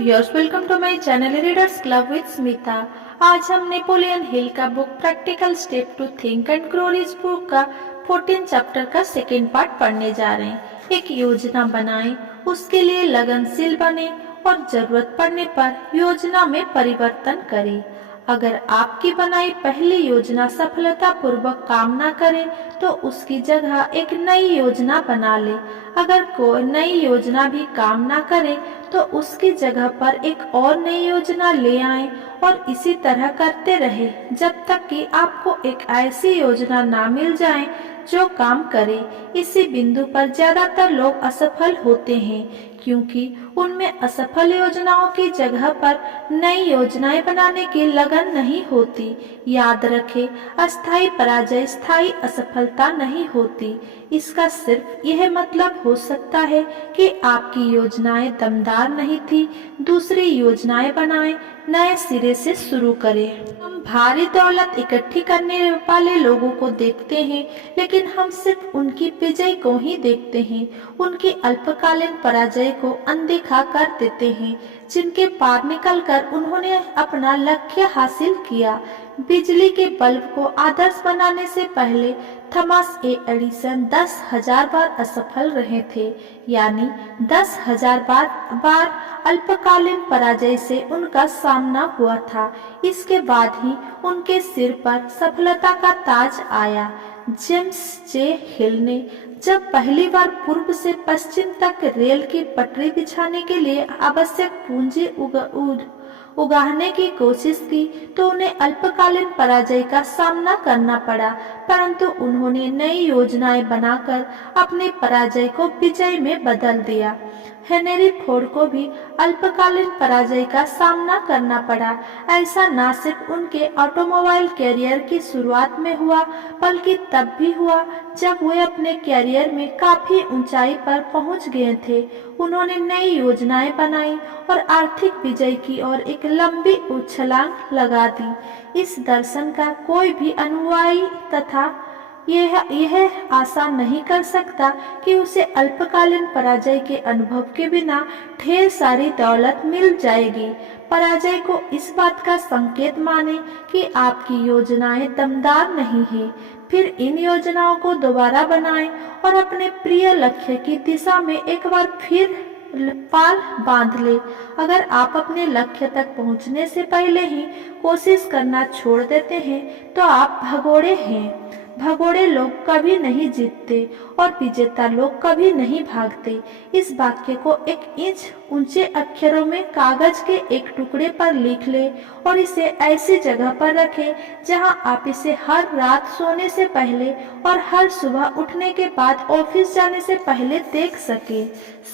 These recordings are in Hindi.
Viewers, welcome to my channel readers club with Smita. आज हम नेपोलियन हिल का book practical step to think and grow rich book का 14 चैप्टर का सेकेंड पार्ट पढ़ने जा रहे हैं। एक योजना बनाएं, उसके लिए लगनशील बने और जरूरत पड़ने पर योजना में परिवर्तन करें। अगर आपकी बनाई पहली योजना सफलतापूर्वक काम न करे तो उसकी जगह एक नई योजना बना ले। अगर कोई नई योजना भी काम न करे तो उसकी जगह पर एक और नई योजना ले आए और इसी तरह करते रहे जब तक कि आपको एक ऐसी योजना ना मिल जाए जो काम करे। इसी बिंदु पर ज्यादातर लोग असफल होते हैं क्योंकि उनमें असफल योजनाओं की जगह पर नई योजनाएं बनाने की लगन नहीं होती। याद रखें, अस्थायी पराजय स्थायी असफलता नहीं होती। इसका सिर्फ यह मतलब हो सकता है कि आपकी योजनाएं दमदार नहीं थी। दूसरी योजनाएं बनाएं, नए सिरे से शुरू करें। हम भारी दौलत इकट्ठी करने वाले लोगों को देखते हैं, लेकिन हम सिर्फ उनकी विजय को ही देखते हैं, उनकी अल्पकालीन पराजय को अनदेखा कर देते हैं जिनके पार निकलकर उन्होंने अपना लक्ष्य हासिल किया। बिजली के बल्ब को आदर्श बनाने से पहले थॉमस ए एडिसन 10,000 बार असफल रहे थे, यानी 10,000 बार अल्पकालीन पराजय से उनका सामना हुआ था। इसके बाद ही उनके सिर पर सफलता का ताज आया। जेम्स जे हिल ने जब पहली बार पूर्व से पश्चिम तक रेल की पटरी बिछाने के लिए आवश्यक पूंजी उगाहने की कोशिश की तो उन्हें अल्पकालीन पराजय का सामना करना पड़ा, परंतु उन्होंने नई योजनाएं बनाकर अपनी पराजय को विजय में बदल दिया। हेनरी फोर्ड को भी अल्पकालीन पराजय का सामना करना पड़ा। ऐसा न सिर्फ उनके ऑटोमोबाइल कैरियर की शुरुआत में हुआ, बल्कि तब भी हुआ जब वे अपने कैरियर में काफी ऊंचाई पर पहुंच गए थे। उन्होंने नई योजनाएं बनाई और आर्थिक विजय की ओर एक लंबी उछलांग लगा दी। इस दर्शन का कोई भी अनुयायी तथा यह आशा नहीं कर सकता कि उसे अल्पकालीन पराजय के अनुभव के बिना ढेर सारी दौलत मिल जाएगी। पराजय को इस बात का संकेत माने कि आपकी योजनाएं दमदार नहीं है। फिर इन योजनाओं को दोबारा बनाएं और अपने प्रिय लक्ष्य की दिशा में एक बार फिर पाल बांध ले। अगर आप अपने लक्ष्य तक पहुंचने से पहले ही कोशिश करना छोड़ देते हैं तो आप भगोड़े हैं। भगोड़े लोग कभी नहीं जीतते और विजेता लोग कभी नहीं भागते। इस वाक्य को 1 इंच ऊंचे अक्षरों में कागज के एक टुकड़े पर लिख ले और इसे ऐसी जगह पर रखें जहां आप इसे हर रात सोने से पहले और हर सुबह उठने के बाद ऑफिस जाने से पहले देख सके।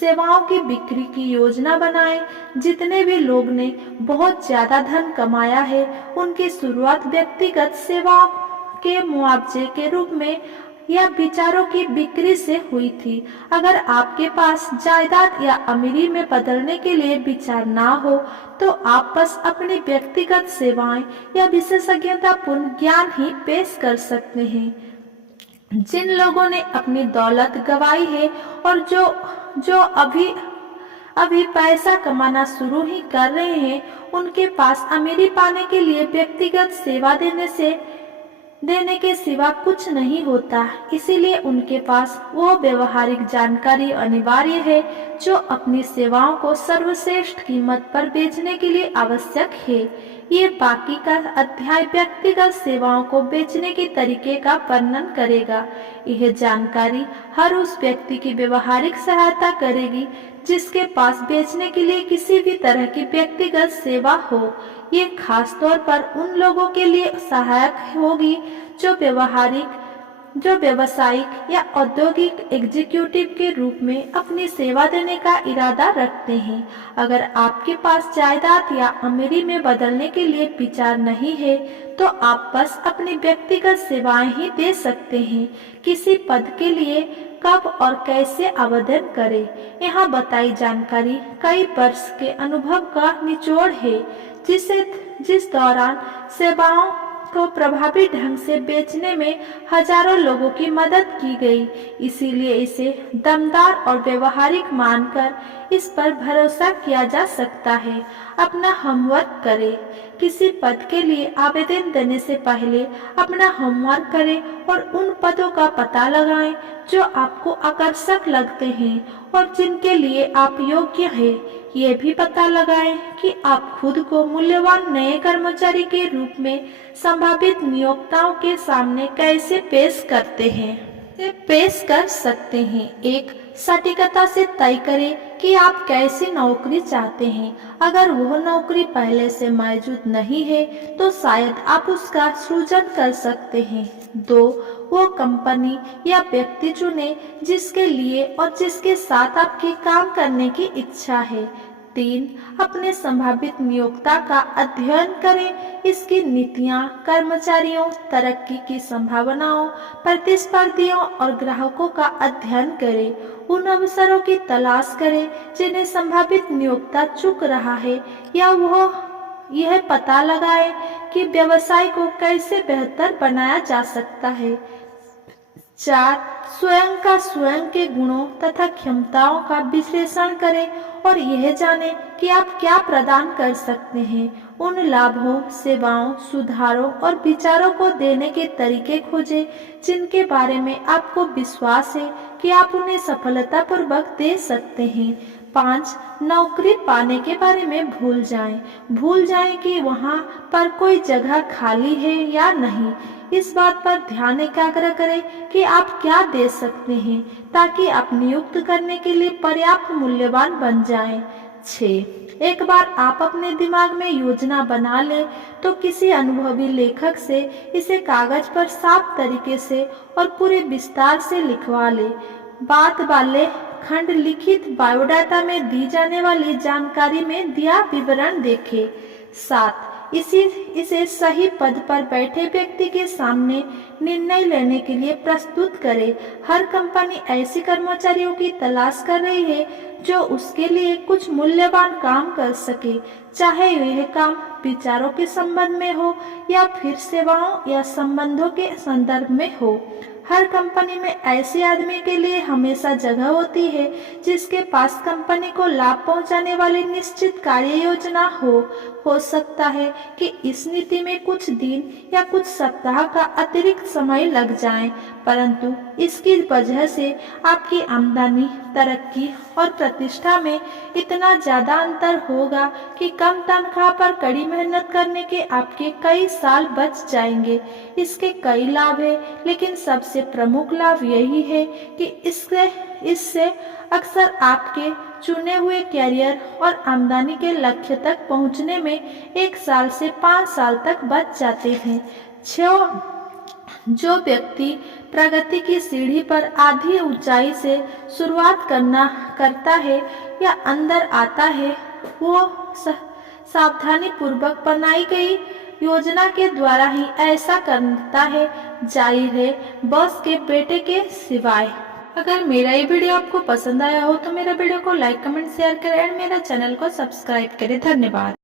सेवाओं की बिक्री की योजना बनाएं। जितने भी लोग ने बहुत ज्यादा धन कमाया है, उनकी शुरुआत व्यक्तिगत सेवाओं के मुआवजे के रूप में या विचारों की बिक्री से हुई थी। अगर आपके पास जायदाद या अमीरी में बदलने के लिए विचार ना हो तो आप बस अपनी व्यक्तिगत सेवाएं या विशेषज्ञतापूर्ण ज्ञान ही पेश कर सकते हैं। जिन लोगों ने अपनी दौलत गंवाई है और जो अभी पैसा कमाना शुरू ही कर रहे हैं, उनके पास अमीरी पाने के लिए व्यक्तिगत सेवा देने के सिवा कुछ नहीं होता। इसीलिए उनके पास वो व्यवहारिक जानकारी अनिवार्य है जो अपनी सेवाओं को सर्वश्रेष्ठ कीमत पर बेचने के लिए आवश्यक है। ये बाकी का अध्याय व्यक्तिगत सेवाओं को बेचने के तरीके का वर्णन करेगा। यह जानकारी हर उस व्यक्ति की व्यवहारिक सहायता करेगी जिसके पास बेचने के लिए किसी भी तरह की व्यक्तिगत सेवा हो। ये खास तौर पर उन लोगों के लिए सहायक होगी जो व्यवसायिक या औद्योगिक एग्जीक्यूटिव के रूप में अपनी सेवा देने का इरादा रखते हैं। अगर आपके पास जायदाद या अमीरी में बदलने के लिए विचार नहीं है तो आप बस अपनी व्यक्तिगत सेवाएं ही दे सकते हैं। किसी पद के लिए कब और कैसे आवेदन करें, यहाँ बताई जानकारी कई वर्ष के अनुभव का निचोड़ है जिस दौरान सेवाओं को प्रभावी ढंग से बेचने में हजारों लोगों की मदद की गई। इसीलिए इसे दमदार और व्यवहारिक मानकर इस पर भरोसा किया जा सकता है। अपना होमवर्क करें। किसी पद के लिए आवेदन देने से पहले अपना होमवर्क करें और उन पदों का पता लगाएं जो आपको आकर्षक लगते हैं और जिनके लिए आप योग्य हैं। ये भी पता लगाएं कि आप खुद को मूल्यवान नए कर्मचारी के रूप में संभावित नियोक्ताओं के सामने कैसे पेश करते हैं। पेश कर सकते हैं। एक सटीकता से तय करें कि आप कैसी नौकरी चाहते हैं। अगर वह नौकरी पहले से मौजूद नहीं है तो शायद आप उसका सृजन कर सकते हैं। 2. वो कंपनी या व्यक्ति चुनें जिसके लिए और जिसके साथ आपकी काम करने की इच्छा है। 3. अपने संभावित नियोक्ता का अध्ययन करें। इसकी नीतियां, कर्मचारियों, तरक्की की संभावनाओं, प्रतिस्पर्धियों और ग्राहकों का अध्ययन करें। उन अवसरों की तलाश करें जिन्हें संभावित नियोक्ता चूक रहा है या वह यह पता लगाए कि व्यवसाय को कैसे बेहतर बनाया जा सकता है। 4. स्वयं के गुणों तथा क्षमताओं का विश्लेषण करें और यह जानें कि आप क्या प्रदान कर सकते हैं। उन लाभों, सेवाओं, सुधारों और विचारों को देने के तरीके खोजें जिनके बारे में आपको विश्वास है कि आप उन्हें सफलतापूर्वक दे सकते हैं। 5. नौकरी पाने के बारे में भूल जाएं कि वहां पर कोई जगह खाली है या नहीं। इस बात पर ध्यान एकाग्र करें कि आप क्या दे सकते हैं ताकि आप नियुक्त करने के लिए पर्याप्त मूल्यवान बन जाएं। 6. एक बार आप अपने दिमाग में योजना बना लें तो किसी अनुभवी लेखक से इसे कागज पर साफ तरीके से और पूरे विस्तार से लिखवा लें। बात वाले खंड लिखित बायोडाटा में दी जाने वाली जानकारी में दिया विवरण देखें। 7. इसे सही पद पर बैठे व्यक्ति के सामने निर्णय लेने के लिए प्रस्तुत करें। हर कंपनी ऐसी कर्मचारियों की तलाश कर रही है जो उसके लिए कुछ मूल्यवान काम कर सके, चाहे यह काम विचारों के संबंध में हो या फिर सेवाओं या संबंधों के संदर्भ में हो। हर कंपनी में ऐसे आदमी के लिए हमेशा जगह होती है जिसके पास कंपनी को लाभ पहुंचाने वाली निश्चित कार्य योजना हो सकता है कि इस नीति में कुछ दिन या कुछ सप्ताह का अतिरिक्त समय लग जाए, परंतु इसकी वजह से आपकी आमदनी, तरक्की और प्रतिष्ठा में इतना ज्यादा अंतर होगा कि कम तनख्वाह पर कड़ी मेहनत करने के आपके कई साल बच जाएंगे। इसके कई लाभ हैं, लेकिन सबसे प्रमुख लाभ यही है कि इससे अक्सर आपके चुने हुए कैरियर और आमदनी के लक्ष्य तक पहुंचने में 1 साल से 5 साल तक बच जाते हैं। जो व्यक्ति प्रगति की सीढ़ी पर आधी ऊंचाई से शुरुआत करता है या अंदर आता है, वो सावधानी पूर्वक बनाई गई योजना के द्वारा ही ऐसा करता है, जाहिर है बॉस के बेटे के सिवाय। अगर मेरा ये वीडियो आपको पसंद आया हो तो मेरा वीडियो को लाइक, कमेंट, शेयर करें और मेरा चैनल को सब्सक्राइब करें। धन्यवाद।